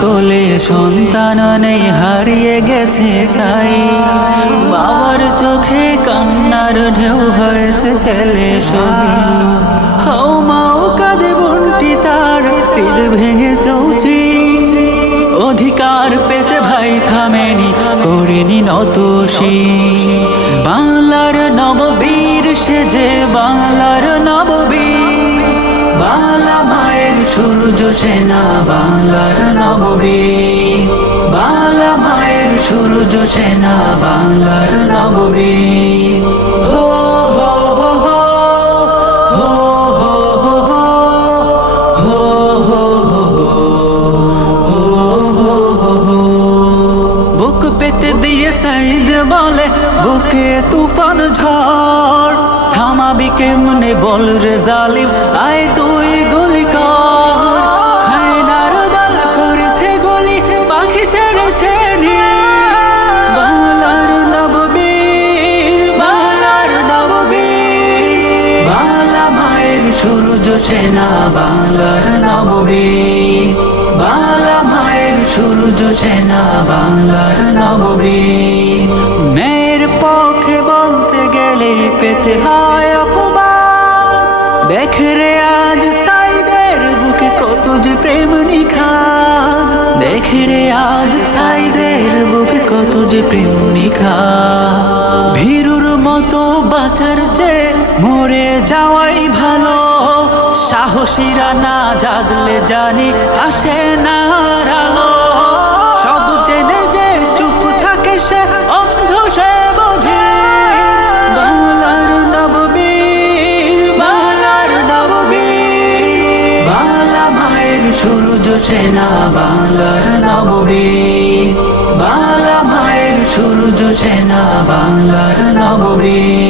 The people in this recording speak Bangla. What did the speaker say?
কোলে সন্তান নেই, হারিয়ে গেছে সাই। বাবার চোখে কান্নার ঢেউ হয়েছে ছেলে শহীদ। হাও মাও কাঁদে বোনটি তার, হৃদ ভেঙে চৌচি। অধিকার পেতে ভাই থামেনি, করেনি নত শির। বাংলার নববীর সেজে বাংলার নববীর, বাংলা মায়ের সূর্য সেনা বাংলার নববীর। বাংলা মায়ের সূর্য সেনা বাংলার নববীর। হো হো হো হো হো হো হো হো হো। বুক পেতে দিয়ে সাইদ বলে, বুকে তুফান ঝড়। থামাবি কেমনে বল রে জালিম, আয় তুই গুলি কর। হায়নার দল করেছে গুলি, পাখি ছেড়েছে নিয়ে। বাংলার নববীর, বাংলার নববীর। বাংলা মায়ের সূর্য সেনা বাংলার নববীর। বাংলা মায়ের সূর্য সেনা বাংলার নববীর। মেয়ের পক্ষে বলতে গেলে পেতে হয় অপমান। দেখ রে আজ সাইদের বুকে কত যে প্রেম নিখাদ। দেখ রে আজ সাইদের বুকে কত যে প্রেম নিখাদ। ভীরুর মতো বাঁচার চেয়ে মরে যাওয়াই ভালো। সাহসীরা না জাগলে জানি আসে না আলো। সব জেনে যে চুপ থাকে সে অন্ধ সে বোঝে। বাংলার নববীর, বাংলার নববীর। বাংলা মায়ের সূর্য সেনা বাংলার নববীর। বাংলা মায়ের সূর্য সেনা বাংলার নববীর।